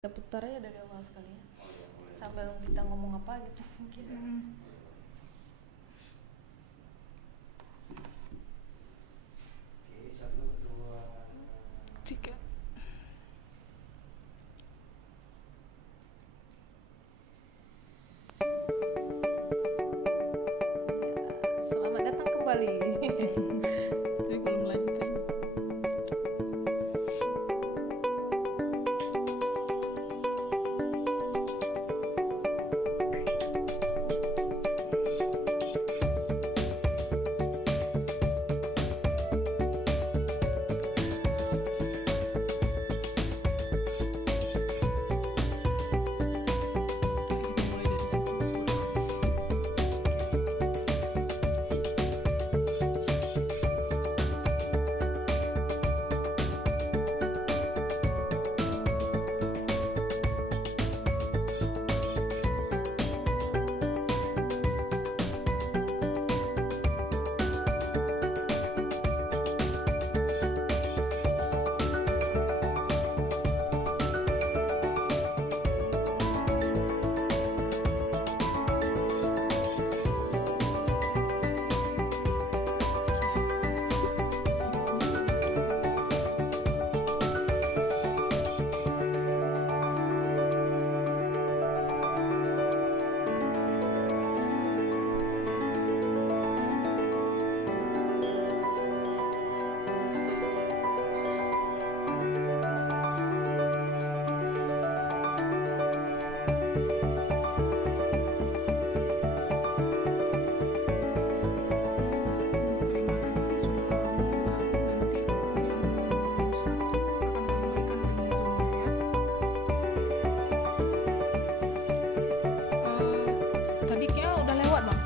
Kita putar aja dari awal sekali ya, sambil kita ngomong apa gitu mungkin. Oke, 1, 2, 3. Selamat datang kembali. Tapi belum lanjut. Terima kasih sudah menggabung. Nanti jam 1 akan membagikan link Zoom-nya ya. Tadi kayaknya udah lewat bang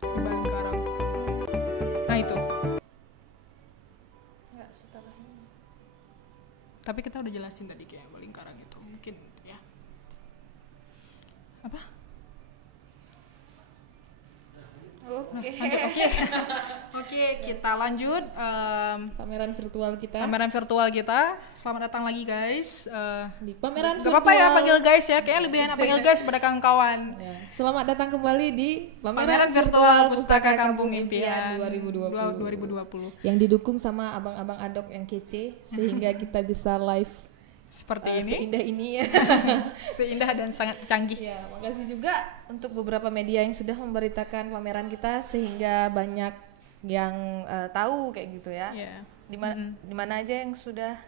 di Balingkarang. Nah itu. Enggak, setelah ini. Tapi kita udah jelasin tadi kayak Balingkarang itu mungkin ya. Apa? Oke. Oke. Oke, kita lanjut. Pameran virtual kita. Pameran virtual kita. Selamat datang lagi guys. Di pameran Gak virtual. apa-apa ya panggil guys ya. Kayaknya lebih enak panggil guys pada kawan-kawan. Ya, selamat datang kembali di Pameran virtual Pustaka Kampung Impian 2020 2020. yang didukung sama abang-abang adok yang kece sehingga kita bisa live Seperti ini. seindah ini ya. Seindah dan sangat canggih. Ya, makasih juga untuk beberapa media yang sudah memberitakan pameran kita sehingga banyak yang tahu kayak gitu ya. Ya. Di mana aja yang sudah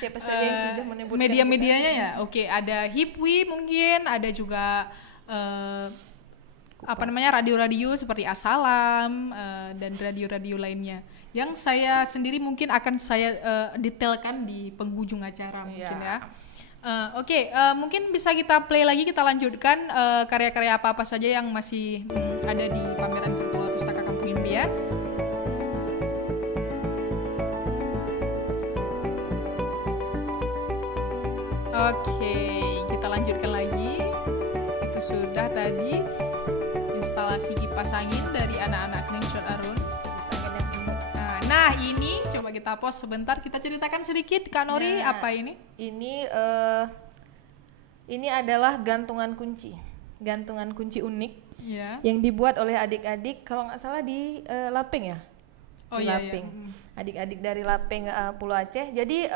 siapa saja yang sudah menyebutkan Media-medianya ya. Oke, ada Hipwi mungkin, ada juga apa namanya radio-radio seperti Asalam dan radio-radio lainnya. Yang saya sendiri mungkin akan saya detailkan di penghujung acara mungkin ya. Oke, mungkin bisa kita play lagi, kita lanjutkan karya-karya apa-apa saja yang masih ada di pameran virtual Pustaka Kampung Impian. Oke, kita lanjutkan lagi. Itu sudah tadi instalasi kipas angin dari anak-anak Ningshot Arun. Nah, ini coba kita pause sebentar, kita ceritakan sedikit Kak Nori Nah, apa ini? Ini adalah gantungan kunci unik Ya. yang dibuat oleh adik-adik kalau nggak salah di Lapeng ya. Oh Di iya, Lapeng. iya. Adik-adik dari Lapeng Pulau Aceh. Jadi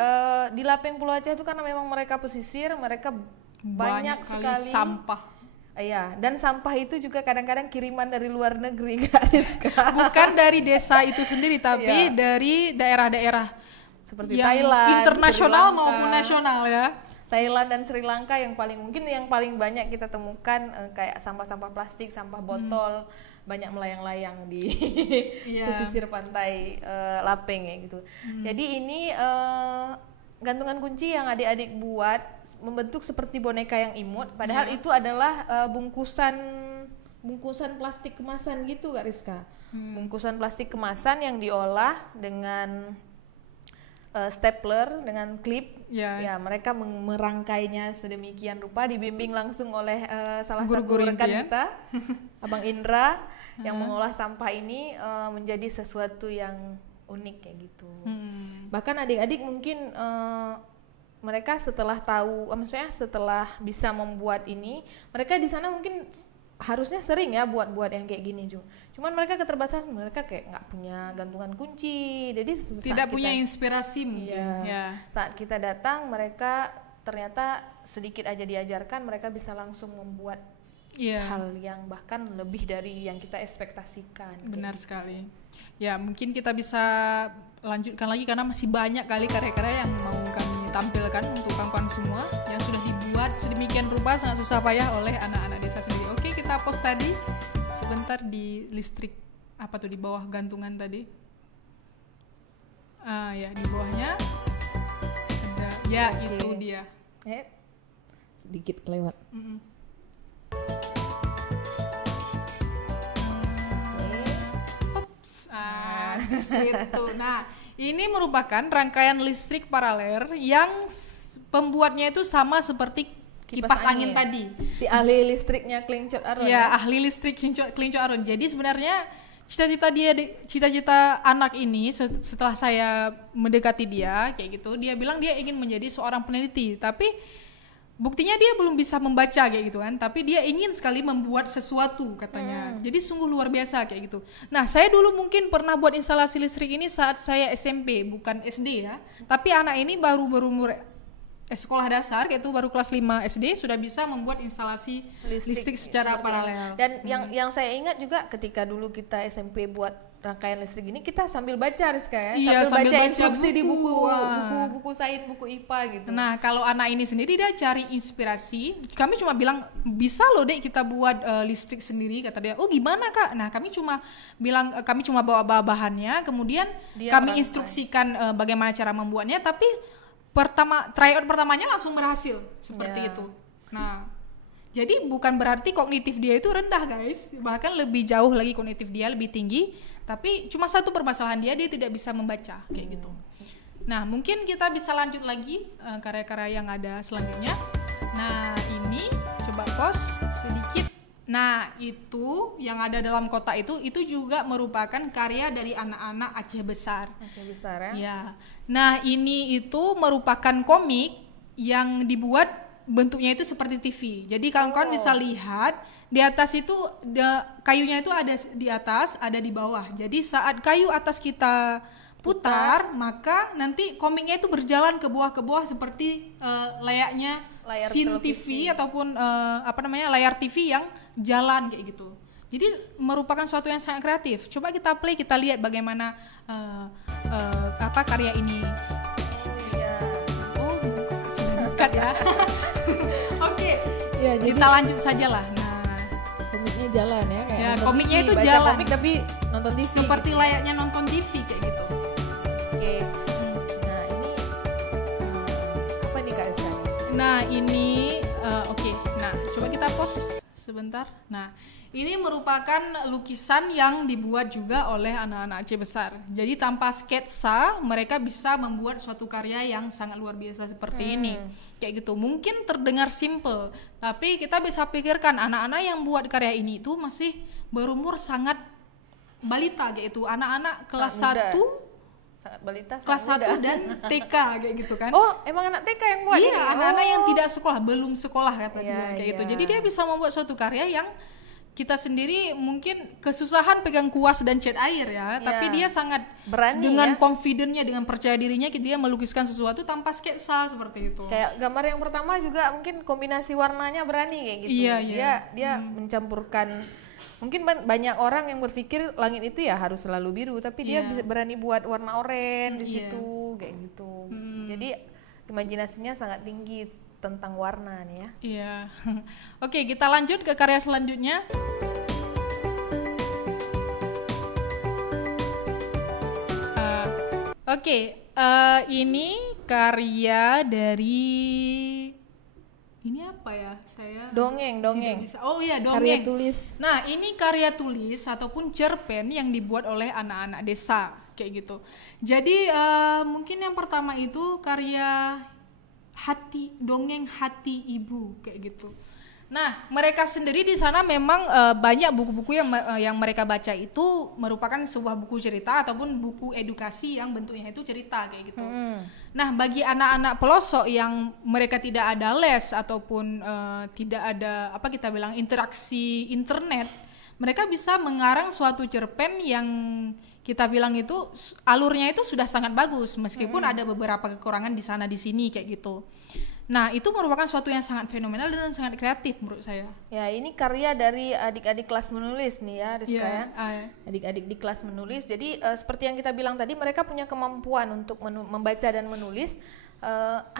di Lapeng Pulau Aceh itu karena memang mereka pesisir, mereka banyak sekali sampah. Iya, dan sampah itu juga kadang-kadang kiriman dari luar negeri, Kak Rizka. Bukan dari desa itu sendiri, tapi Iya. dari daerah-daerah Seperti yang Thailand, internasional Sri Lanka. maupun nasional ya. Thailand dan Sri Lanka yang paling banyak kita temukan kayak sampah-sampah plastik, sampah botol, banyak melayang-layang di Iya. pesisir pantai Lapeng ya gitu. Jadi ini gantungan kunci yang adik-adik buat membentuk seperti boneka yang imut, padahal itu adalah bungkusan plastik kemasan gitu Kak Rizka. Bungkusan plastik kemasan yang diolah dengan stapler dengan klip. Ya. Ya, mereka merangkainya sedemikian rupa, dibimbing langsung oleh salah Guru-guru satu rekan impian. kita, Abang Indra, yang mengolah sampah ini menjadi sesuatu yang unik kayak gitu. Bahkan adik-adik mungkin mereka setelah tahu, maksudnya setelah bisa membuat ini, mereka di sana mungkin harusnya sering ya buat yang kayak gini juga. Cuman mereka keterbatasan, mereka kayak nggak punya gantungan kunci, jadi tidak punya inspirasi mungkin. Saat kita datang, mereka ternyata sedikit aja diajarkan, mereka bisa langsung membuat hal yang bahkan lebih dari yang kita ekspektasikan. Benar sekali. Ya, mungkin kita bisa lanjutkan lagi karena masih banyak kali karya-karya yang mau kami tampilkan untuk kawan-kawan semua yang sudah dibuat sedemikian rupa sangat susah payah oleh anak-anak desa sendiri. Oke, kita pause tadi sebentar di listrik apa tuh di bawah gantungan tadi. Ya di bawahnya ada itu dia. Sedikit kelewat. Situ. Nah, ini merupakan rangkaian listrik paralel yang pembuatnya itu sama seperti kipas angin tadi. Si ahli listriknya Klincot Aron. Ya, ahli listrik Klincot Aron. Jadi sebenarnya cita-cita anak ini setelah saya mendekati dia kayak gitu, dia bilang dia ingin menjadi seorang peneliti, tapi buktinya dia belum bisa membaca kayak gitu kan, tapi dia ingin sekali membuat sesuatu katanya. Jadi sungguh luar biasa kayak gitu. Nah, saya dulu mungkin pernah buat instalasi listrik ini saat saya SMP, bukan SD ya. Tapi anak ini baru berumur sekolah dasar, yaitu baru kelas 5 SD sudah bisa membuat instalasi listrik secara paralel. Dan yang saya ingat juga ketika dulu kita SMP buat rangkaian listrik ini, kita sambil baca Rizka ya, iya, sambil baca instruksi di buku sains, buku IPA gitu. Nah, kalau anak ini sendiri dia cari inspirasi, kami cuma bilang bisa loh Dek kita buat listrik sendiri, kata dia. Oh gimana Kak? Nah, kami cuma bilang kami cuma bawa bahannya, kemudian kami instruksikan bagaimana cara membuatnya, tapi tryout pertamanya langsung berhasil seperti itu. Nah, jadi bukan berarti kognitif dia itu rendah guys, bahkan lebih jauh lagi kognitif dia lebih tinggi, tapi cuma satu permasalahan dia tidak bisa membaca kayak gitu. Nah, mungkin kita bisa lanjut lagi karya-karya yang ada selanjutnya. Nah, ini coba pause sedikit. Nah, itu yang ada dalam kotak itu juga merupakan karya dari anak-anak Aceh Besar. Aceh Besar ya. Ya. Nah, ini itu merupakan komik yang dibuat bentuknya itu seperti TV. Jadi kawan-kawan bisa lihat di atas itu kayunya itu ada di atas, ada di bawah. Jadi saat kayu atas kita putar, maka nanti komiknya itu berjalan ke bawah seperti layaknya layar scene televisi. TV ataupun layar TV yang jalan kayak gitu. Jadi merupakan suatu yang sangat kreatif. Coba kita play, kita lihat bagaimana karya ini. Bukan ya. Oke. Ya, kita lanjut saja lah. Nah, komiknya jalan ya kayak. Ya, komiknya TV, itu baca jalan. Komik tapi nonton TV. Seperti layaknya nonton TV kayak gitu. Oke. Nah, ini apa nih Kak Rizka? Nah, ini oke. Nah, coba kita pause sebentar. Nah, ini merupakan lukisan yang dibuat juga oleh anak-anak Aceh Besar. Jadi tanpa sketsa mereka bisa membuat suatu karya yang sangat luar biasa seperti ini. Kayak gitu. Mungkin terdengar simple, tapi kita bisa pikirkan anak-anak yang buat karya ini itu masih berumur sangat balita, yaitu anak-anak kelas 1, sangat balita, kelas 1 dan TK kayak gitu kan. Oh, emang anak TK yang buat? Iya, anak-anak yang tidak sekolah, belum sekolah kata dia kayak gitu. Iya. Jadi dia bisa membuat suatu karya yang kita sendiri mungkin kesusahan pegang kuas dan cat air ya, tapi dia sangat berani dengan confident-nya, dengan percaya dirinya dia melukiskan sesuatu tanpa sketsa seperti itu. Kayak gambar yang pertama juga mungkin kombinasi warnanya berani kayak gitu. Dia mencampurkan. Mungkin banyak orang yang berpikir langit itu ya harus selalu biru, tapi dia bisa berani buat warna oranye di situ kayak gitu. Jadi imajinasinya sangat tinggi tentang warna nih ya. Iya. Oke, kita lanjut ke karya selanjutnya. Ini karya dari ini apa ya? Saya dongeng. Bisa. Oh iya, dongeng. Karya tulis. Nah, ini karya tulis ataupun cerpen yang dibuat oleh anak-anak desa kayak gitu. Jadi mungkin yang pertama itu karya dongeng hati ibu kayak gitu. Nah, mereka sendiri di sana memang banyak buku-buku yang mereka baca itu merupakan sebuah buku cerita ataupun buku edukasi yang bentuknya itu cerita kayak gitu. Nah, bagi anak-anak pelosok yang mereka tidak ada les ataupun tidak ada interaksi internet, mereka bisa mengarang suatu cerpen yang kita bilang itu alurnya itu sudah sangat bagus meskipun ada beberapa kekurangan di sana di sini kayak gitu. Nah, itu merupakan suatu yang sangat fenomenal dan sangat kreatif menurut saya. Ya, ini karya dari adik-adik kelas menulis nih ya, Rizka ya. Adik-adik di kelas menulis. Jadi seperti yang kita bilang tadi, mereka punya kemampuan untuk membaca dan menulis.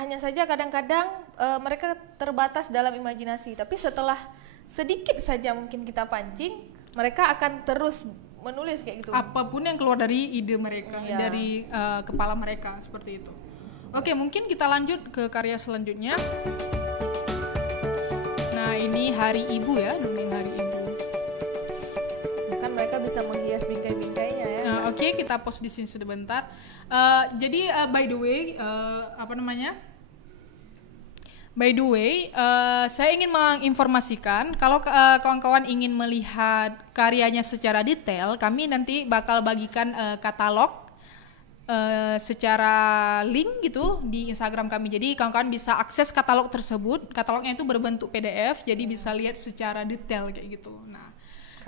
Hanya saja kadang-kadang mereka terbatas dalam imajinasi. Tapi setelah sedikit saja mungkin kita pancing, mereka akan terus menulis kayak gitu. Apapun yang keluar dari ide mereka, dari kepala mereka, seperti itu. Oke, mungkin kita lanjut ke karya selanjutnya. Nah, ini Hari Ibu ya, dongeng Hari Ibu. Kan mereka bisa menghias bingkai-bingkainya ya. Oke, kita pause di sini sebentar. Jadi by the way, saya ingin menginformasikan kalau kawan-kawan ingin melihat karyanya secara detail, kami nanti bakal bagikan katalog secara link gitu di Instagram kami. Jadi kawan-kawan bisa akses katalog tersebut. Katalognya itu berbentuk PDF, jadi bisa lihat secara detail kayak gitu.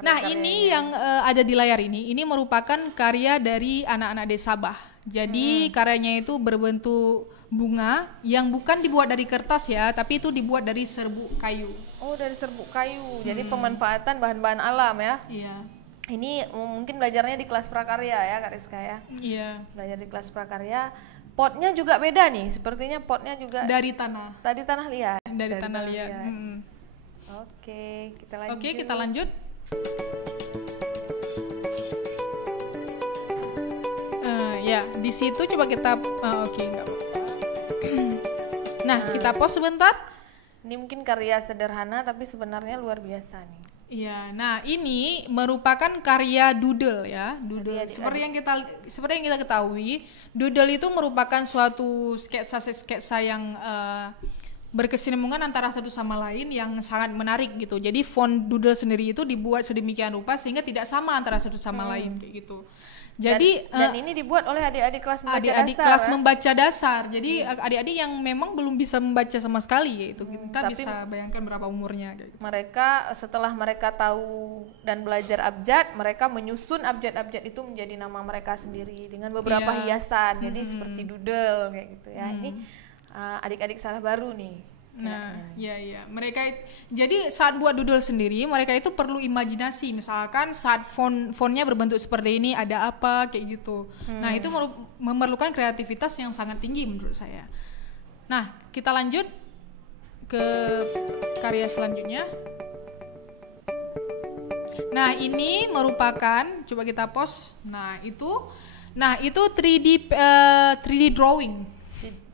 Nah, ini yang ada di layar ini merupakan karya dari anak-anak desa Bah. Jadi karyanya itu berbentuk bunga yang bukan dibuat dari kertas ya, tapi itu dibuat dari serbuk kayu. Oh, dari serbuk kayu. Jadi pemanfaatan bahan-bahan alam ya. Iya. Ini mungkin belajarnya di kelas prakarya ya, Kak Rizka ya. Iya. Belajar di kelas prakarya. Potnya juga beda nih. Sepertinya potnya juga dari tanah. Tadi tanah liat. Dari tanah liat. Oke, kita lanjut. Oke, kita lanjut. Ya, di situ coba kita nggak apa-apa. Nah, kita pause sebentar. Ini mungkin karya sederhana tapi sebenarnya luar biasa nih. Iya, nah ini merupakan karya doodle ya, doodle. Seperti yang kita ketahui, doodle itu merupakan suatu sketsa yang berkesinambungan antara satu sama lain yang sangat menarik gitu. Jadi font doodle sendiri itu dibuat sedemikian rupa sehingga tidak sama antara satu sama lain kayak gitu. Jadi dan ini dibuat oleh adik-adik kelas membaca adik-adik dasar. Kelas membaca dasar. Jadi adik-adik yang memang belum bisa membaca sama sekali gitu. Kita bisa bayangkan berapa umurnya gitu. Mereka setelah mereka tahu dan belajar abjad, mereka menyusun abjad-abjad itu menjadi nama mereka sendiri dengan beberapa hiasan. Jadi seperti doodle kayak gitu ya. Ini adik-adik Salah Baru nih. Nah, ya. Mereka jadi saat buat doodle sendiri, mereka itu perlu imajinasi. Misalkan saat fontnya berbentuk seperti ini, ada apa kayak gitu. Nah, itu memerlukan kreativitas yang sangat tinggi menurut saya. Nah, kita lanjut ke karya selanjutnya. Nah, ini merupakan, coba kita pause. Nah, itu 3D drawing.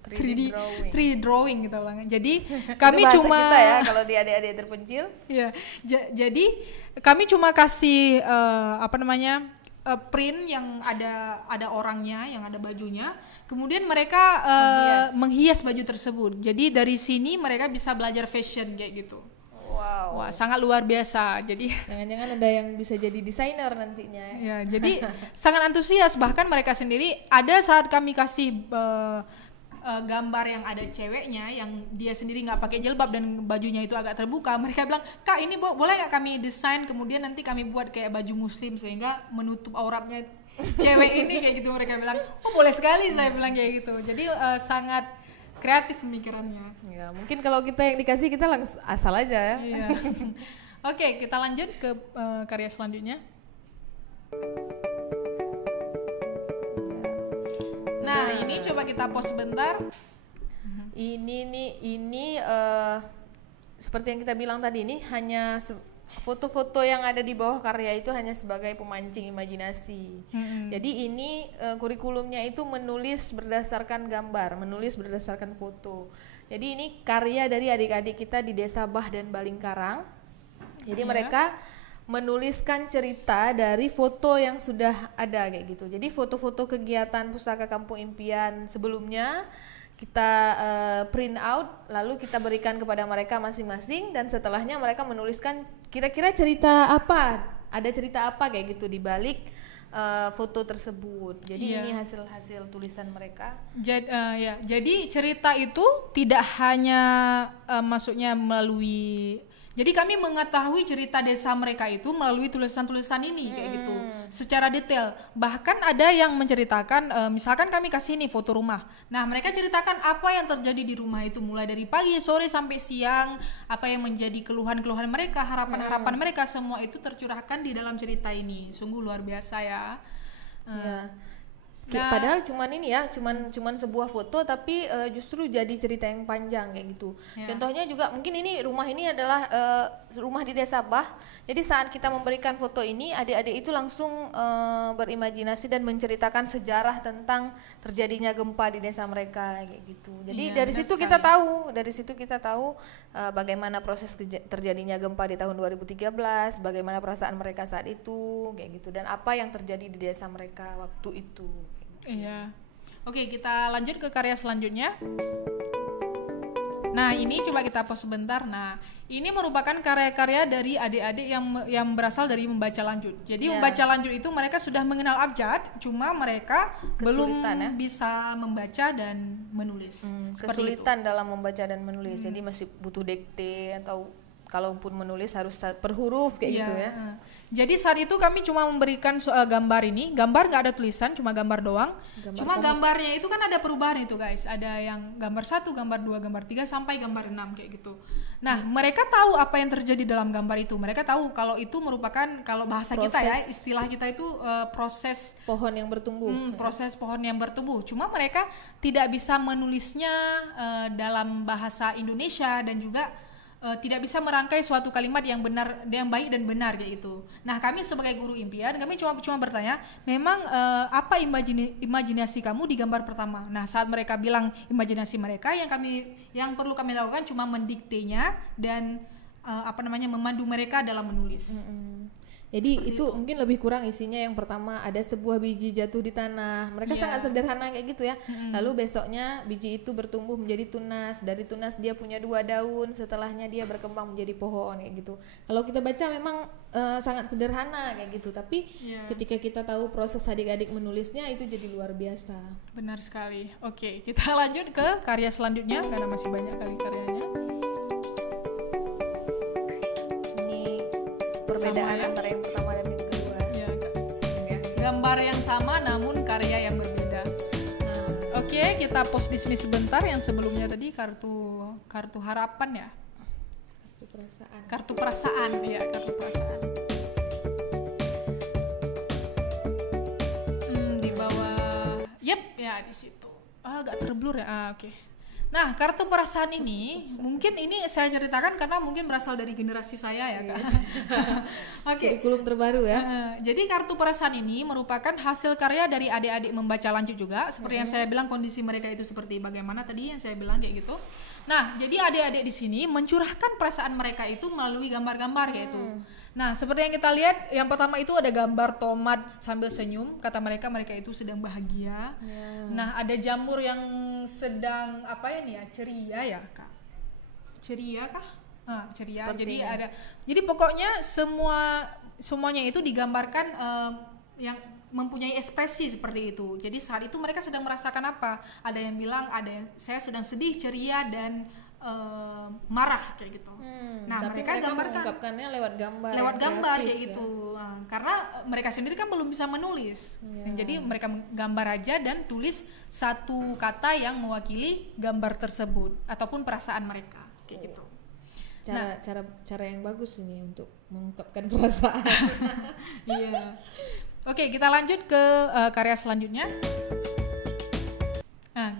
3D drawing kita ulangan. Jadi kami cuma kita ya kalau di adik-adik terpencil. Iya. Jadi kami cuma kasih print yang ada orangnya, yang ada bajunya. Kemudian mereka menghias baju tersebut. Jadi dari sini mereka bisa belajar fashion kayak gitu. Wow. Wah, sangat luar biasa. Jadi jangan-jangan ada yang bisa jadi desainer nantinya. Ya, jadi sangat antusias. Bahkan mereka sendiri ada saat kami kasih gambar yang ada ceweknya yang dia sendiri nggak pakai jilbab dan bajunya itu agak terbuka, mereka bilang, Kak ini boleh nggak kami desain kemudian nanti kami buat kayak baju muslim sehingga menutup auratnya cewek ini kayak gitu. Mereka bilang, oh boleh sekali, saya bilang kayak gitu. Jadi sangat kreatif pemikirannya. Ya mungkin kalau kita yang dikasih kita langsung asal aja ya. Iya. Oke, kita lanjut ke karya selanjutnya. Nah, ini coba kita pause sebentar. Ini seperti yang kita bilang tadi, ini hanya foto-foto yang ada di bawah karya itu hanya sebagai pemancing imajinasi. Jadi ini kurikulumnya itu menulis berdasarkan gambar, menulis berdasarkan foto. Jadi ini karya dari adik-adik kita di Desa Bah dan Balingkarang. Jadi mereka menuliskan cerita dari foto yang sudah ada kayak gitu. Jadi foto-foto kegiatan Pustaka Kampung Impian sebelumnya kita print out, lalu kita berikan kepada mereka masing-masing, dan setelahnya mereka menuliskan kira-kira cerita apa, ada cerita apa kayak gitu di balik foto tersebut. Jadi ini hasil tulisan mereka. Jadi cerita itu tidak hanya maksudnya melalui, jadi kami mengetahui cerita desa mereka itu melalui tulisan-tulisan ini kayak gitu secara detail. Bahkan ada yang menceritakan, misalkan kami kasih nih foto rumah. Nah, mereka ceritakan apa yang terjadi di rumah itu mulai dari pagi, sore sampai siang, apa yang menjadi keluhan-keluhan mereka, harapan-harapan mereka, semua itu tercurahkan di dalam cerita ini. Sungguh luar biasa ya. Padahal cuman sebuah foto, tapi justru jadi cerita yang panjang kayak gitu. Contohnya juga mungkin rumah ini adalah rumah di Desa Bah. Jadi saat kita memberikan foto ini, adik-adik itu langsung berimajinasi dan menceritakan sejarah tentang terjadinya gempa di desa mereka kayak gitu. Jadi dari situ kita tahu bagaimana proses terjadinya gempa di tahun 2013, bagaimana perasaan mereka saat itu kayak gitu, dan apa yang terjadi di desa mereka waktu itu. Iya. Oke, kita lanjut ke karya selanjutnya. Nah, ini coba kita pause sebentar. Nah, ini merupakan karya-karya dari adik-adik yang berasal dari membaca lanjut. Jadi membaca lanjut itu mereka sudah mengenal abjad, cuma mereka belum bisa membaca dan menulis. Kesulitan dalam membaca dan menulis. Jadi masih butuh dikte, atau kalaupun menulis harus per huruf kayak gitu ya. Jadi saat itu kami cuma memberikan gambar ini, gambar nggak ada tulisan, cuma gambar doang. Cuma gambarnya itu kan ada perubahan itu guys, ada yang gambar 1, gambar 2, gambar 3 sampai gambar 6 kayak gitu. Nah, mereka tahu apa yang terjadi dalam gambar itu. Mereka tahu kalau itu merupakan, kalau bahasa kita ya, istilah kita itu proses pohon yang bertumbuh. Proses pohon yang bertumbuh. Cuma mereka tidak bisa menulisnya dalam bahasa Indonesia, dan juga tidak bisa merangkai suatu kalimat yang benar, yang baik dan benar kayak gitu. Nah, kami sebagai guru impian, kami cuma bertanya, memang apa imajinasi kamu di gambar pertama? Nah, saat mereka bilang imajinasi mereka, yang perlu kami lakukan cuma mendiktenya dan memandu mereka dalam menulis. Jadi seperti itu mungkin lebih kurang isinya. Yang pertama, ada sebuah biji jatuh di tanah. Mereka sangat sederhana kayak gitu ya. Lalu besoknya biji itu bertumbuh menjadi tunas. Dari tunas dia punya 2 daun. Setelahnya dia berkembang menjadi pohon kayak gitu. Kalau kita baca memang sangat sederhana kayak gitu. Tapi ketika kita tahu proses adik-adik menulisnya, itu jadi luar biasa. Benar sekali. Oke, kita lanjut ke karya selanjutnya karena masih banyak kali karyanya. Perbedaan antara yang pertama dan yang kedua. Gambar yang sama namun karya yang berbeda. Oke, kita pause di sini sebentar. Yang sebelumnya tadi kartu harapan ya. Kartu perasaan. Di bawah. Yep, ya di situ. Agak terblur ya. Oke. Nah, kartu perasaan ini mungkin ini saya ceritakan karena mungkin berasal dari generasi saya ya, Kak. Kurikulum terbaru ya. Jadi kartu perasaan ini merupakan hasil karya dari adik-adik membaca lanjut juga. Seperti yang saya bilang, kondisi mereka itu seperti bagaimana tadi yang saya bilang kayak gitu. Nah, jadi adik-adik di sini mencurahkan perasaan mereka itu melalui gambar-gambar kayak itu. Nah, seperti yang kita lihat, yang pertama itu ada gambar tomat sambil senyum. Kata mereka itu sedang bahagia. Nah, ada jamur yang sedang ceria ya, Kak? Ceria kah? Ceria. Seperti jadi pokoknya semuanya itu digambarkan yang mempunyai ekspresi seperti itu. Jadi saat itu mereka sedang merasakan apa? Ada yang bilang saya sedang sedih, ceria, dan marah kayak gitu. Nah, tapi mereka mengungkapkannya lewat gambar kayak gitu. Karena mereka sendiri kan belum bisa menulis. Jadi mereka gambar aja dan tulis satu kata yang mewakili gambar tersebut ataupun perasaan mereka kayak gitu. Cara yang bagus ini untuk mengungkapkan perasaan. Iya. Oke, kita lanjut ke karya selanjutnya. Nah,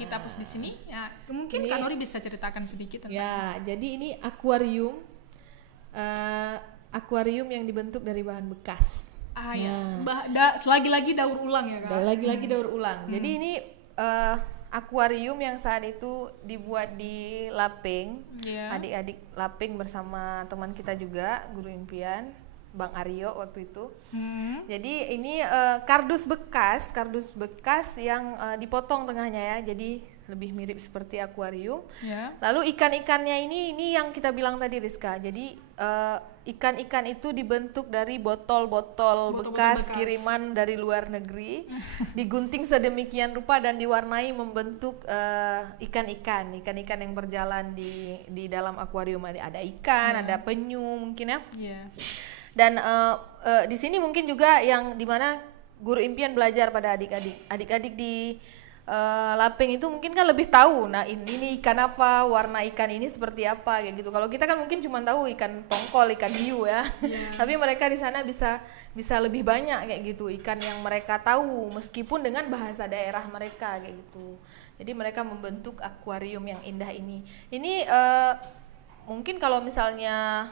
kita pause di sini. Ya, mungkin Kak Nori bisa ceritakan sedikit tentang. Ya, jadi ini akuarium yang dibentuk dari bahan bekas. Lagi-lagi daur ulang ya, Kak. Lagi-lagi daur ulang. Jadi ini akuarium yang saat itu dibuat di Laping. Adik-adik Laping bersama teman kita juga, guru impian. Bang Aryo waktu itu. Jadi ini kardus bekas yang dipotong tengahnya ya. Jadi lebih mirip seperti akuarium. Yeah. Lalu ikan-ikannya ini yang kita bilang tadi, Rizka. Jadi ikan-ikan itu dibentuk dari botol-botol bekas kiriman dari luar negeri, digunting sedemikian rupa dan diwarnai membentuk ikan-ikan yang berjalan di dalam akuarium. Ada ikan, ada penyu mungkin ya. Yeah. Dan di sini mungkin juga yang dimana guru impian belajar pada adik-adik di Laping itu mungkin kan lebih tahu, nah ini ikan apa, warna ikan ini seperti apa kayak gitu. Kalau kita kan mungkin cuma tahu ikan tongkol, ikan hiu ya. Yeah. Tapi mereka di sana bisa lebih banyak kayak gitu ikan yang mereka tahu meskipun dengan bahasa daerah mereka kayak gitu. Jadi mereka membentuk akuarium yang indah ini. Ini mungkin kalau misalnya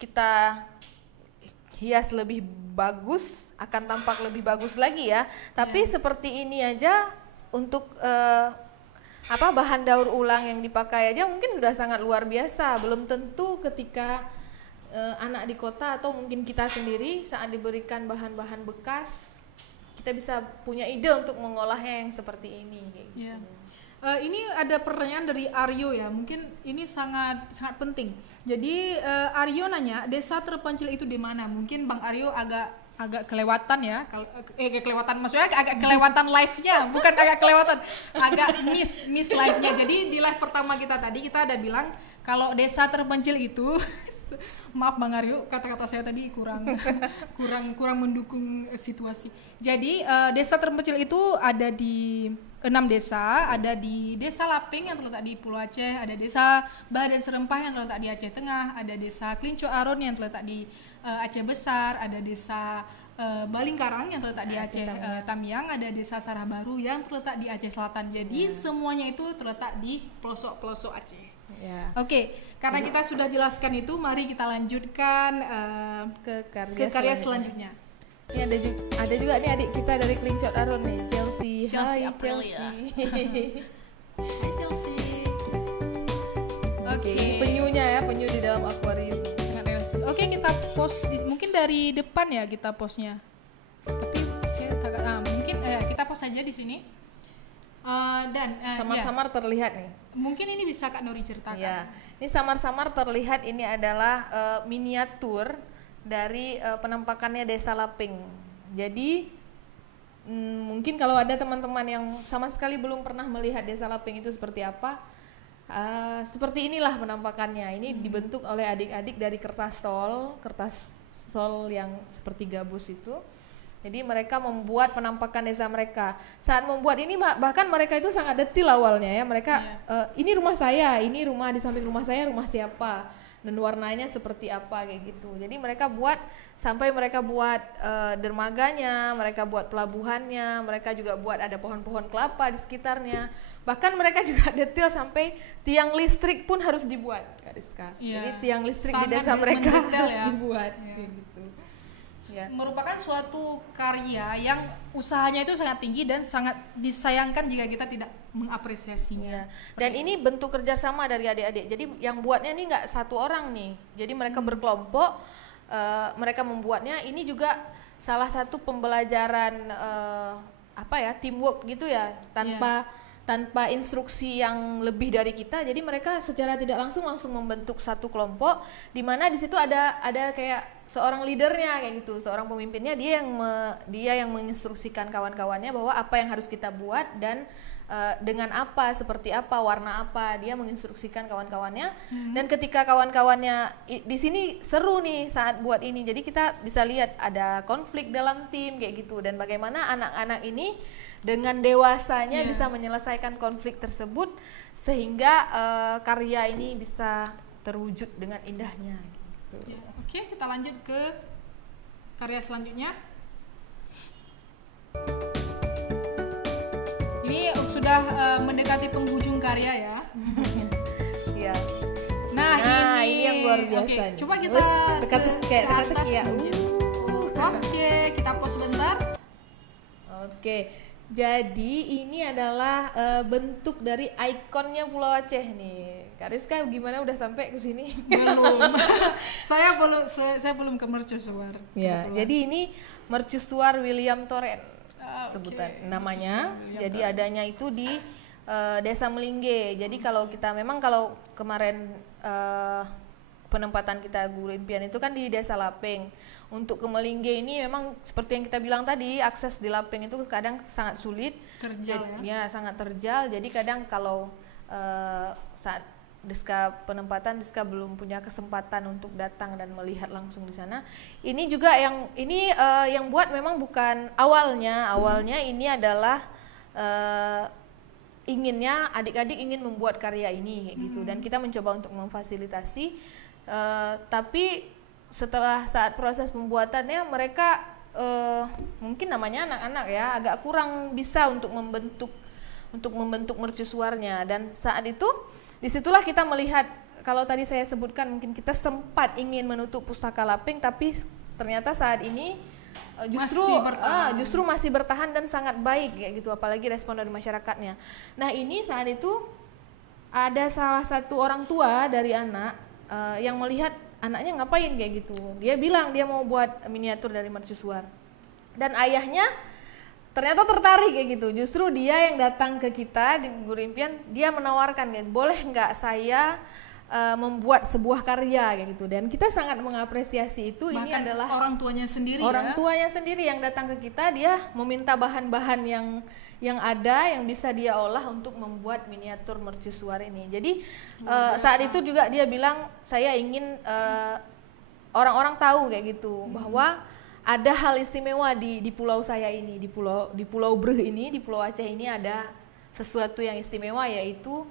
kita hias lebih bagus akan tampak lebih bagus lagi ya. Tapi seperti ini aja untuk bahan daur ulang yang dipakai aja mungkin udah sangat luar biasa. Belum tentu ketika anak di kota atau mungkin kita sendiri saat diberikan bahan-bahan bekas kita bisa punya ide untuk mengolahnya yang seperti ini kayak gitu. Yeah. Ini ada pertanyaan dari Aryo ya, mungkin ini sangat penting. Jadi Aryo nanya, desa terpencil itu di mana? Mungkin Bang Aryo agak kelewatan ya, kelewatan maksudnya agak kelewatan live-nya, bukan agak kelewatan, agak miss live-nya. Jadi di live pertama kita ada bilang kalau desa terpencil itu maaf Bang Aryo, kata-kata saya tadi kurang mendukung situasi. Jadi desa terpencil itu ada di 6 desa, ada di Desa Laping yang terletak di Pulau Aceh, ada Desa Badan Serempah yang terletak di Aceh Tengah, ada Desa Klinco Aron yang terletak di Aceh Besar, ada Desa Balingkarang yang terletak di Aceh Tamiang, ada Desa Sarah Baru yang terletak di Aceh Selatan. Jadi semuanya itu terletak di pelosok-pelosok Aceh. Oke, karena kita sudah jelaskan itu, mari kita lanjutkan ke karya selanjutnya. Ini ada juga nih adik kita dari Klincot Aron nih, Chelsea. Hai Chelsea. Hai Chelsea. Oke, ini penyunya ya, penyu di dalam akuarium. Oke, kita post mungkin dari depan ya kita postnya. Tapi saya mungkin kita post aja di sini. Dan samar-samar terlihat nih. Mungkin ini bisa Kak Nuri ceritakan. Ya, ini samar-samar terlihat ini adalah miniatur dari penampakannya Desa Laping. Jadi mungkin kalau ada teman-teman yang sama sekali belum pernah melihat Desa Laping itu seperti apa, seperti inilah penampakannya. Ini dibentuk oleh adik-adik dari kertas sol yang seperti gabus itu. Jadi mereka membuat penampakan desa mereka. Saat membuat ini bahkan mereka itu sangat detil awalnya ya. Mereka ini rumah saya, ini rumah di samping rumah saya, rumah siapa, dan warnanya seperti apa kayak gitu. Jadi mereka buat sampai mereka buat dermaganya, mereka buat pelabuhannya, mereka juga buat ada pohon-pohon kelapa di sekitarnya. Bahkan mereka juga detail sampai tiang listrik pun harus dibuat, Kak Rizka. Jadi tiang listrik di desa mereka harus dibuat kayak gitu. Merupakan suatu karya yang usahanya itu sangat tinggi dan sangat disayangkan jika kita tidak mengapresiasinya. Dan ini bentuk kerjasama dari adik-adik. Jadi yang buatnya ini nggak satu orang nih. Jadi mereka berkelompok, mereka membuatnya. Ini juga salah satu pembelajaran teamwork gitu ya, tanpa instruksi yang lebih dari kita. Jadi mereka secara tidak langsung membentuk satu kelompok di mana di situ ada kayak seorang leadernya kayak gitu, seorang pemimpinnya, dia yang menginstruksikan kawan-kawannya bahwa apa yang harus kita buat dan dengan apa, seperti apa, warna apa, dia menginstruksikan kawan-kawannya. Dan ketika kawan-kawannya di sini seru nih saat buat ini. Jadi kita bisa lihat ada konflik dalam tim kayak gitu, dan bagaimana anak-anak ini dengan dewasanya bisa menyelesaikan konflik tersebut sehingga karya ini bisa terwujud dengan indahnya gitu. Oke, kita lanjut ke karya selanjutnya. Ini sudah mendekati penghujung karya ya. Iya. Nah, ini yang luar biasa. Coba kita teka-teki ya. Oke, kita pause sebentar. Oke. Jadi ini adalah bentuk dari ikonnya Pulau Aceh nih. Kak Rizka gimana, udah sampai ke sini? Belum. saya belum ke mercusuar. Ya, jadi ini mercusuar William Thoren sebutan namanya. Jadi adanya itu di Desa Melingge. Jadi kalau kemarin penempatan kita guru impian itu kan di Desa Lapeng. Untuk ke Melingge ini memang seperti yang kita bilang tadi, akses di Lapeng itu kadang sangat sulit, sangat terjal. Jadi kadang kalau saat Diska penempatan, Diska belum punya kesempatan untuk datang dan melihat langsung di sana. Ini juga yang buat memang bukan awalnya ini adalah inginnya adik-adik ingin membuat karya ini kayak gitu, dan kita mencoba untuk memfasilitasi, tapi setelah saat proses pembuatannya mereka mungkin namanya anak-anak ya agak kurang bisa untuk membentuk mercusuarnya, dan saat itu disitulah kita melihat, kalau tadi saya sebutkan mungkin kita sempat ingin menutup Pustaka Lapeng, tapi ternyata saat ini justru masih bertahan dan sangat baik kayak gitu, apalagi respon dari masyarakatnya. Nah ini saat itu ada salah satu orang tua dari anak yang melihat anaknya ngapain kayak gitu. Dia bilang dia mau buat miniatur dari mercusuar. Dan ayahnya ternyata tertarik kayak gitu. Justru dia yang datang ke kita di Guru Impian, dia menawarkan, boleh nggak saya membuat sebuah karya kayak gitu. Dan kita sangat mengapresiasi itu. Bahkan ini adalah orang tuanya sendiri yang datang ke kita, dia meminta bahan-bahan yang ada yang bisa dia olah untuk membuat miniatur mercusuar ini. Jadi saat itu juga dia bilang, saya ingin orang-orang tahu kayak gitu bahwa ada hal istimewa di pulau saya ini, di pulau Breh ini, di Pulau Aceh ini ada sesuatu yang istimewa, yaitu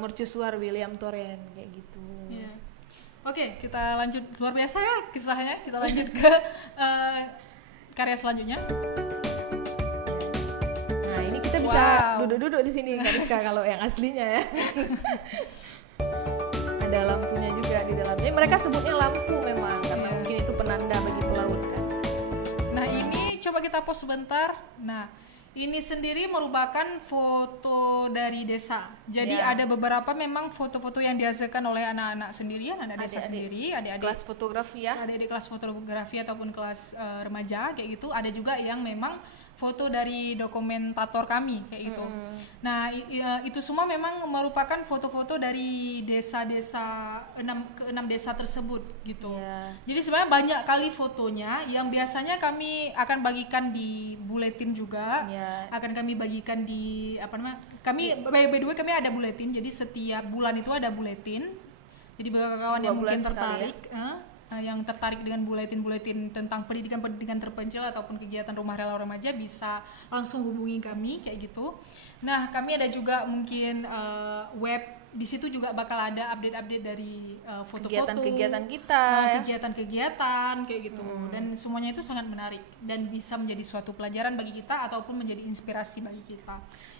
mercusuar William Thoren kayak gitu. Yeah. Oke, kita lanjut, luar biasa ya kisahnya. Kita lanjut ke karya selanjutnya. Nah ini kita bisa duduk-duduk di sini Kak Rizka kalau yang aslinya ya. Ada lampunya juga di dalamnya. Mereka sebutnya lampu memang karena mungkin itu penanda bagi pelaut kan. Nah ini coba kita pause sebentar. Nah ini sendiri merupakan foto dari desa. Jadi ada beberapa memang foto-foto yang dihasilkan oleh anak-anak sendirian, anak desa sendiri, adik-adik kelas fotografi ya. Adik-adik kelas fotografi ataupun kelas remaja kayak gitu. Ada juga yang memang foto dari dokumentator kami kayak gitu. Nah itu semua memang merupakan foto-foto dari desa-desa 6 desa tersebut gitu. Jadi sebenarnya banyak kali fotonya yang biasanya kami akan bagikan di buletin juga. Akan kami bagikan di kami by the way kami ada buletin, jadi setiap bulan itu ada buletin. Jadi bagi kawan yang mungkin tertarik yang tertarik dengan buletin-buletin tentang pendidikan terpencil ataupun kegiatan rumah relawan remaja bisa langsung hubungi kami kayak gitu. Nah kami ada juga mungkin web, di situ juga bakal ada update-update dari foto-foto kegiatan kita, kegiatan-kegiatan kayak gitu. Dan semuanya itu sangat menarik dan bisa menjadi suatu pelajaran bagi kita ataupun menjadi inspirasi bagi kita.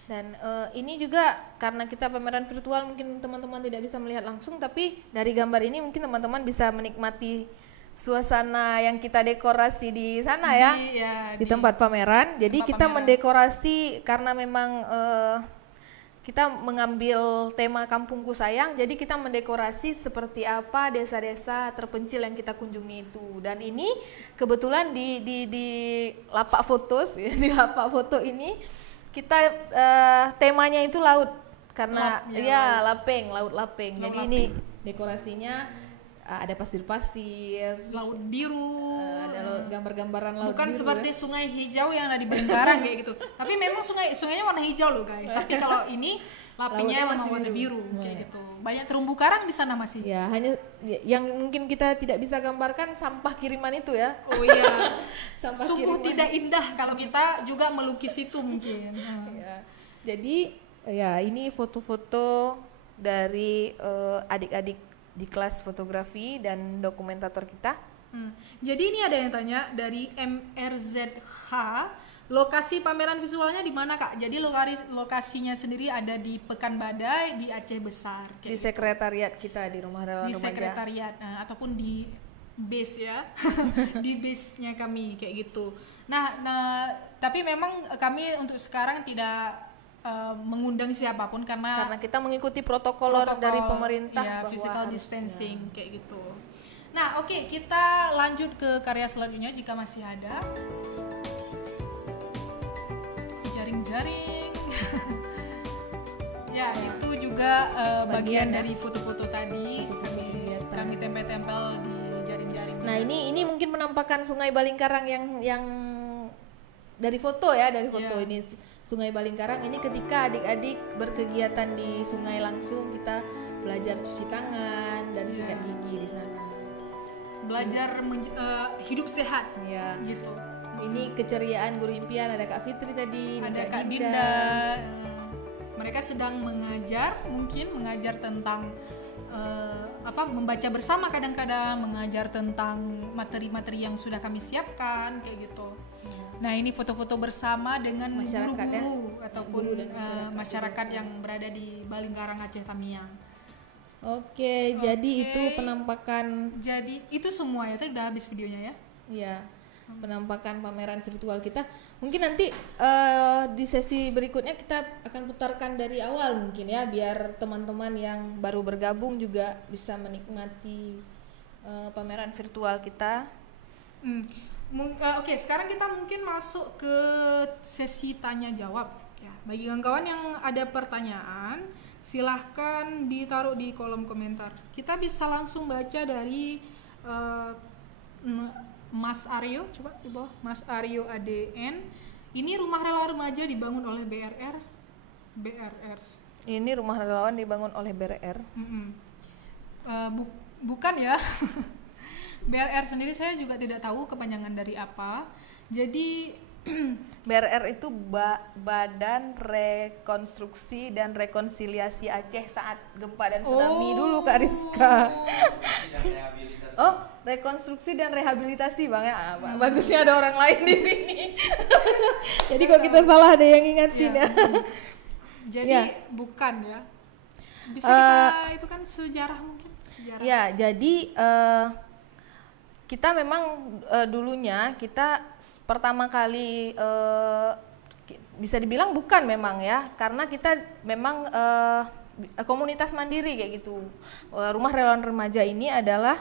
Dan ini juga karena kita pameran virtual, mungkin teman-teman tidak bisa melihat langsung, tapi dari gambar ini mungkin teman-teman bisa menikmati suasana yang kita dekorasi di sana di tempat pameran. Jadi kita mendekorasi karena memang kita mengambil tema Kampungku Sayang, jadi kita mendekorasi seperti apa desa-desa terpencil yang kita kunjungi itu. Dan ini kebetulan di lapak fotos, di lapak foto ini kita temanya itu laut, karena laut lapeng. Jadi ini dekorasinya ada pasir-pasir, laut biru, ada gambar-gambaran laut bukan biru. Bukan seperti sungai hijau yang ada di Bengkarang kayak gitu. Tapi memang sungainya warna hijau loh guys. Tapi kalau ini lapingnya masih warna biru kayak gitu. Banyak terumbu karang di sana masih. Ya, hanya yang mungkin kita tidak bisa gambarkan sampah kiriman itu ya. Oh iya. Sungguh tidak indah kalau kita juga melukis itu mungkin. Jadi ya ini foto-foto dari adik-adik di kelas fotografi dan dokumentator kita. Jadi ini ada yang tanya dari MRZH, lokasi pameran visualnya di mana Kak? Jadi lokasinya sendiri ada di Pekan Badai di Aceh Besar. Di sekretariat kita di Rumah Relawan Remaja. Di sekretariat, ataupun di base ya, di base-nya kami kayak gitu. Nah, tapi memang kami untuk sekarang tidak mengundang siapapun karena kita mengikuti protokol dari pemerintah, ya, physical distancing kayak gitu. Nah, oke, kita lanjut ke karya selanjutnya jika masih ada. Jaring-jaring. Ya, itu juga bagian dari foto-foto tadi. Kami tempel-tempel di jaring-jaring. Nah, ini mungkin menampakkan Sungai Balingkarang yang dari foto ya, ini Sungai Balingkarang ini ketika adik-adik berkegiatan di sungai langsung, kita belajar cuci tangan dan sikat gigi di sana. Belajar hidup sehat ya gitu. Ini keceriaan guru impian, ada Kak Fitri tadi, ada Kak Dinda. Mereka sedang mengajar tentang membaca bersama, kadang-kadang mengajar tentang materi-materi yang sudah kami siapkan kayak gitu. Nah, ini foto-foto bersama dengan guru-guru ataupun masyarakat yang berada di Balingkarang, Aceh Tamiang. Oke, jadi itu penampakan. Jadi itu semua ya, itu udah habis videonya ya? Iya, penampakan pameran virtual kita. Mungkin nanti di sesi berikutnya kita akan putarkan dari awal mungkin ya, biar teman-teman yang baru bergabung juga bisa menikmati pameran virtual kita. Oke, sekarang kita mungkin masuk ke sesi tanya jawab ya. Bagi kawan-kawan yang ada pertanyaan, silahkan ditaruh di kolom komentar. Kita bisa langsung baca dari Mas Aryo, coba di bawah, Mas Aryo ADN. Ini rumah relawan remaja dibangun oleh BRR. Ini rumah relawan dibangun oleh BRR. Bukan ya. BRR sendiri saya juga tidak tahu kepanjangan dari apa. Jadi BRR itu Badan Rekonstruksi dan Rekonsiliasi Aceh saat gempa dan tsunami dulu, Kak Rizka. Oh, rekonstruksi dan rehabilitasi, Bang ya. Bagusnya ada orang lain di sini. Jadi kalau kita salah ada yang ingatin ya. Jadi bukan ya. Bisa kita itu kan sejarah mungkin. Ya, jadi kita memang dulunya kita pertama kali bisa dibilang bukan memang ya, karena kita memang komunitas mandiri kayak gitu. Rumah Relawan Remaja ini adalah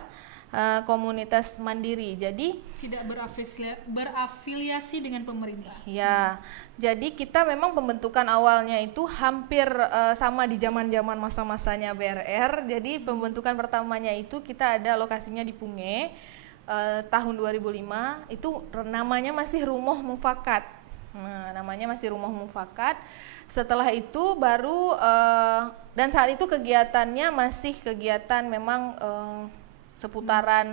komunitas mandiri, jadi tidak berafiliasi dengan pemerintah. Ya, jadi kita memang pembentukan awalnya itu hampir sama di zaman-zaman masa-masanya BRR. Jadi pembentukan pertamanya itu kita ada lokasinya di Punge. Tahun 2005 itu namanya masih Rumah Mufakat. Setelah itu baru dan saat itu kegiatannya masih kegiatan memang seputaran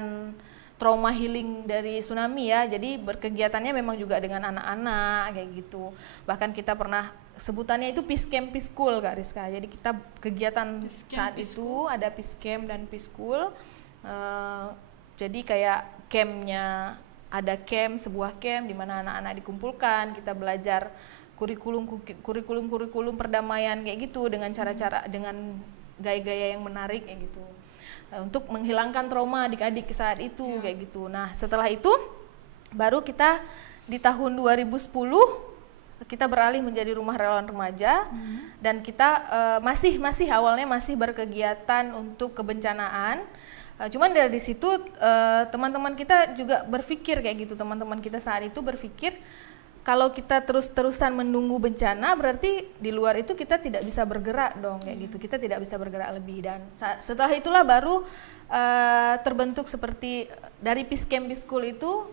trauma healing dari tsunami ya. Jadi berkegiatannya memang juga dengan anak-anak kayak gitu. Bahkan kita pernah sebutannya itu Peace Camp Peace School, Kak Rizka. Jadi kita kegiatan saat itu ada Peace Camp dan Peace School. Jadi kayak campnya, ada sebuah camp di mana anak-anak dikumpulkan, kita belajar kurikulum perdamaian kayak gitu dengan cara-cara, dengan gaya-gaya yang menarik kayak gitu, untuk menghilangkan trauma adik-adik saat itu kayak gitu. Nah, setelah itu baru kita di tahun 2010 kita beralih menjadi Rumah Relawan Remaja dan kita masih awalnya masih berkegiatan untuk kebencanaan. Cuman dari situ teman-teman kita juga berpikir kayak gitu. Teman-teman kita saat itu berpikir kalau kita terus-terusan menunggu bencana, berarti di luar itu kita tidak bisa bergerak dong kayak gitu. Kita tidak bisa bergerak lebih, dan setelah itulah baru terbentuk seperti dari Peace Camp Peace School itu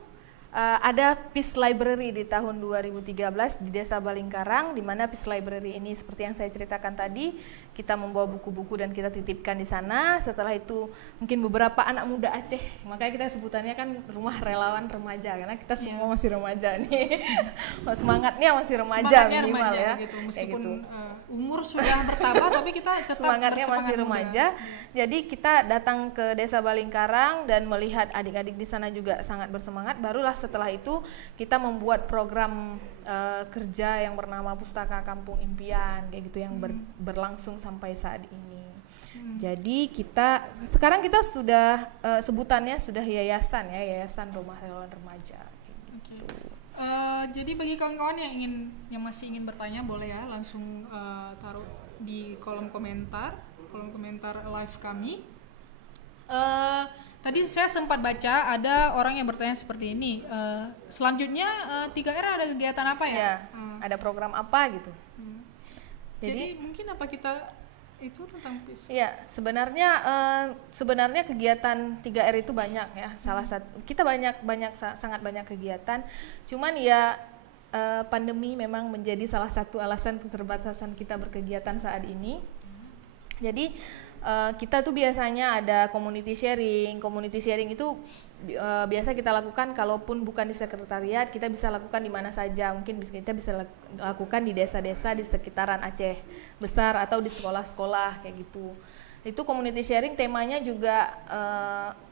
ada Peace Library di tahun 2013 di Desa Balingkarang, di mana Peace Library ini seperti yang saya ceritakan tadi, kita membawa buku-buku dan kita titipkan di sana. Setelah itu mungkin beberapa anak muda Aceh, makanya kita sebutannya kan Rumah Relawan Remaja, karena kita semua masih remaja nih. Semangatnya masih remaja minimal ya gitu. Meskipun umur sudah bertambah tapi kita tetap semangatnya masih remaja. Jadi kita datang ke Desa Balingkarang dan melihat adik-adik di sana juga sangat bersemangat. Barulah setelah itu kita membuat program kerja yang bernama Pustaka Kampung Impian kayak gitu, yang berlangsung sampai saat ini. Jadi sekarang kita sudah sebutannya sudah yayasan ya, Yayasan Rumah Relawan Remaja kayak gitu. Jadi bagi kawan-kawan yang masih ingin bertanya boleh ya langsung taruh di kolom komentar live kami. Tadi saya sempat baca ada orang yang bertanya seperti ini. Selanjutnya 3R ada kegiatan apa ya? Ya, ada program apa gitu. Jadi mungkin apa kita itu tentang PIS? Iya, sebenarnya kegiatan 3R itu banyak ya. Salah satu kita sangat banyak kegiatan. Cuman ya pandemi memang menjadi salah satu alasan keterbatasan kita berkegiatan saat ini. Jadi kita tuh biasanya ada community sharing. Community sharing itu biasa kita lakukan kalaupun bukan di sekretariat, kita bisa lakukan di mana saja. Mungkin kita bisa lakukan di desa-desa di sekitaran Aceh Besar atau di sekolah-sekolah kayak gitu. Itu community sharing temanya juga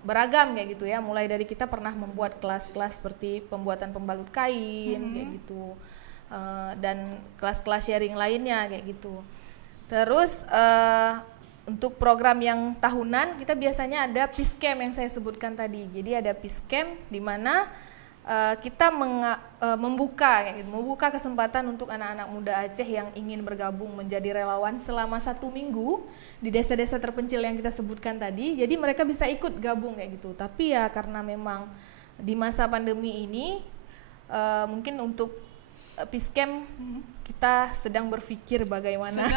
beragam kayak gitu ya. Mulai dari kita pernah membuat kelas-kelas seperti pembuatan pembalut kain kayak gitu. Dan kelas-kelas sharing lainnya kayak gitu. Terus untuk program yang tahunan kita biasanya ada Peace Camp yang saya sebutkan tadi. Jadi ada Peace Camp di mana kita membuka kesempatan untuk anak-anak muda Aceh yang ingin bergabung menjadi relawan selama 1 minggu di desa-desa terpencil yang kita sebutkan tadi. Jadi mereka bisa ikut gabung kayak gitu. Tapi ya karena memang di masa pandemi ini mungkin untuk Peace Camp kita sedang berpikir bagaimana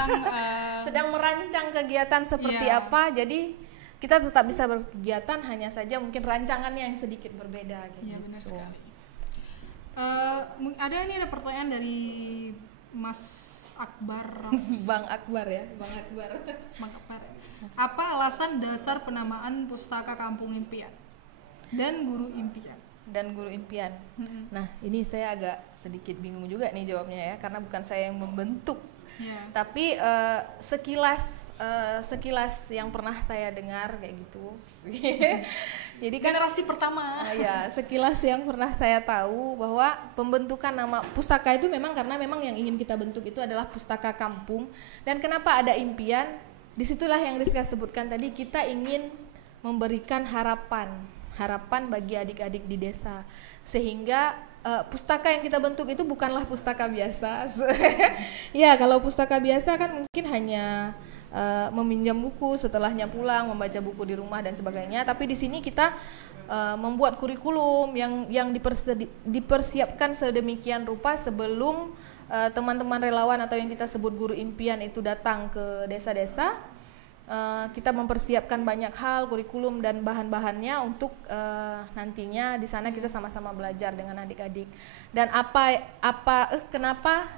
sedang merancang kegiatan seperti apa. Jadi kita tetap bisa berkegiatan, hanya saja mungkin rancangannya yang sedikit berbeda gitu. Iya, benar sekali. Ada pertanyaan dari Mas Akbar. Bang Akbar ya, Bang Akbar. Apa alasan dasar penamaan Pustaka Kampung Impian dan Guru Impian? Nah, ini saya agak sedikit bingung juga nih jawabnya ya, karena bukan saya yang membentuk. Tapi sekilas yang pernah saya dengar kayak gitu. Jadi kan generasi pertama. Ya, sekilas yang pernah saya tahu bahwa pembentukan nama pustaka itu memang karena memang yang ingin kita bentuk itu adalah pustaka kampung. Dan kenapa ada impian? Disitulah yang Rizka sebutkan tadi, kita ingin memberikan harapan bagi adik-adik di desa, sehingga pustaka yang kita bentuk itu bukanlah pustaka biasa. Ya, kalau pustaka biasa kan mungkin hanya meminjam buku, setelahnya pulang membaca buku di rumah dan sebagainya. Tapi di sini kita membuat kurikulum yang dipersiapkan sedemikian rupa sebelum teman-teman relawan atau yang kita sebut guru impian itu datang ke desa-desa. Kita mempersiapkan banyak hal, kurikulum dan bahan-bahannya untuk nantinya di sana kita sama-sama belajar dengan adik-adik. Dan kenapa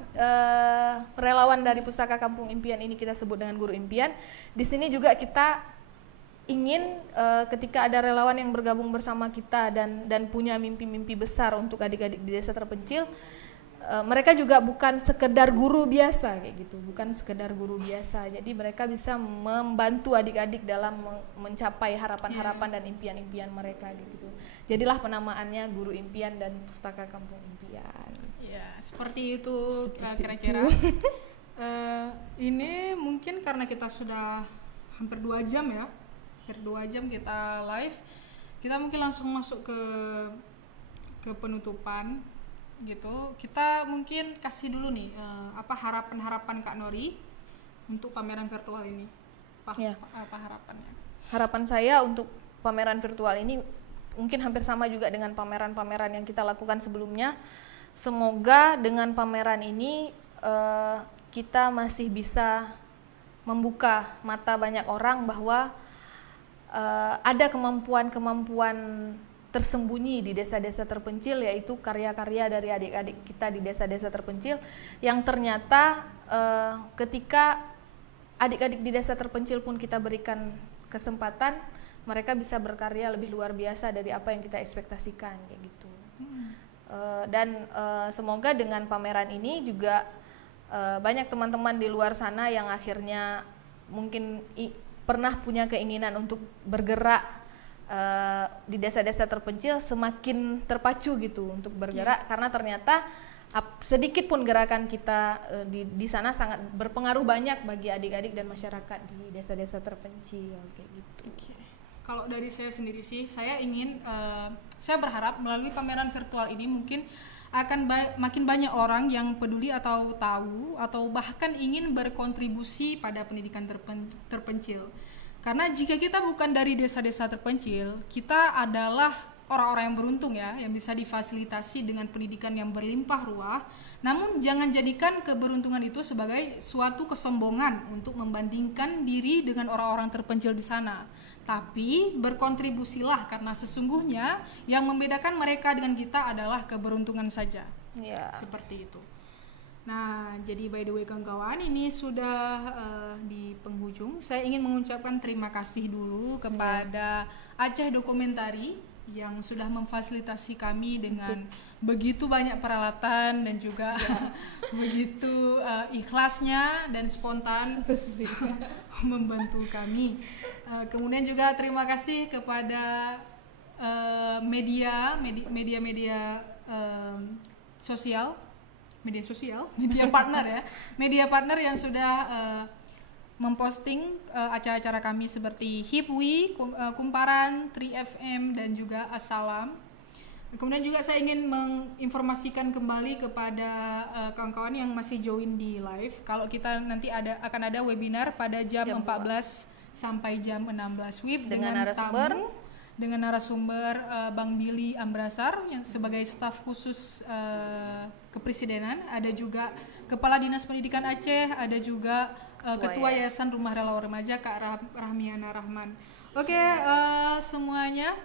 relawan dari Pustaka Kampung Impian ini kita sebut dengan guru impian? Di sini juga kita ingin ketika ada relawan yang bergabung bersama kita dan punya mimpi-mimpi besar untuk adik-adik di desa terpencil, mereka juga bukan sekedar guru biasa kayak gitu, jadi mereka bisa membantu adik-adik dalam mencapai harapan-harapan dan impian-impian mereka gitu. Jadilah penamaannya Guru Impian dan Pustaka Kampung Impian. Ya, seperti itu kira-kira. Ini mungkin karena kita sudah hampir 2 jam ya, kita live, kita mungkin langsung masuk ke penutupan gitu. Kita mungkin kasih dulu nih apa harapan Kak Nori untuk pameran virtual ini. Apa harapannya? Harapan saya untuk pameran virtual ini mungkin hampir sama juga dengan pameran-pameran yang kita lakukan sebelumnya. Semoga dengan pameran ini kita masih bisa membuka mata banyak orang bahwa ada kemampuan tersembunyi di desa-desa terpencil, yaitu karya-karya dari adik-adik kita di desa-desa terpencil yang ternyata ketika adik-adik di desa terpencil pun kita berikan kesempatan, mereka bisa berkarya lebih luar biasa dari apa yang kita ekspektasikan kayak gitu. Dan semoga dengan pameran ini juga banyak teman-teman di luar sana yang akhirnya mungkin pernah punya keinginan untuk bergerak di desa-desa terpencil semakin terpacu gitu untuk bergerak, karena ternyata sedikit pun gerakan kita di sana sangat berpengaruh banyak bagi adik-adik dan masyarakat di desa-desa terpencil kayak gitu. Kalau dari saya sendiri sih, saya ingin saya berharap melalui pameran virtual ini mungkin makin banyak orang yang peduli atau tahu atau bahkan ingin berkontribusi pada pendidikan terpencil. Karena jika kita bukan dari desa-desa terpencil, kita adalah orang-orang yang beruntung ya, yang bisa difasilitasi dengan pendidikan yang berlimpah ruah. Namun jangan jadikan keberuntungan itu sebagai suatu kesombongan untuk membandingkan diri dengan orang-orang terpencil di sana. Tapi berkontribusilah, karena sesungguhnya yang membedakan mereka dengan kita adalah keberuntungan saja. Seperti itu. Nah, jadi by the way kawan-kawan, ini sudah di penghujung. Saya ingin mengucapkan terima kasih dulu kepada Aceh Dokumentari yang sudah memfasilitasi kami dengan begitu banyak peralatan dan juga begitu ikhlasnya dan spontan membantu kami. Kemudian juga terima kasih kepada media partner ya, media partner yang sudah memposting acara-acara kami seperti HIPWI, Kumparan, 3FM dan juga Assalam. Kemudian juga saya ingin menginformasikan kembali kepada kawan-kawan yang masih join di live, kalau kita nanti akan ada webinar pada jam 14 sampai jam 16 WIB dengan narasumber Bang Billy Ambrasar yang sebagai staf khusus kepresidenan, ada juga Kepala Dinas Pendidikan Aceh, ada juga Ketua Yayasan Rumah Relawan Remaja Kak Rahmiana Rahman. Oke, semuanya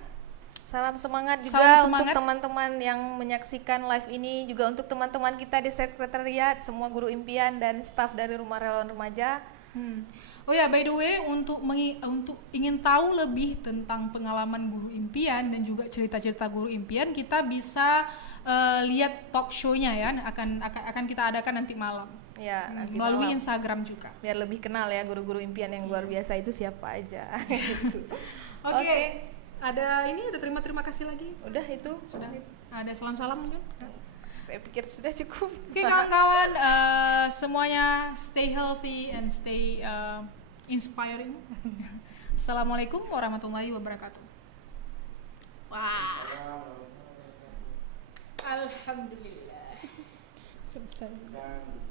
salam semangat juga untuk teman-teman yang menyaksikan live ini, juga untuk teman-teman kita di sekretariat, semua guru impian dan staf dari Rumah Relawan Remaja. Oh ya, by the way, untuk ingin tahu lebih tentang pengalaman guru impian dan juga cerita-cerita guru impian, kita bisa lihat talk show-nya ya, akan kita adakan nanti malam. Ya, nanti melalui malam. Instagram juga. Biar lebih kenal ya guru-guru impian yang luar biasa itu siapa aja. Oke. Ada terima kasih lagi. Udah itu. Sudah. Ada salam-salam mungkin? Saya pikir sudah cukup. Oke kawan-kawan, semuanya stay healthy and stay inspiring. Assalamualaikum warahmatullahi wabarakatuh. Wah. Alhamdulillah. Selesai.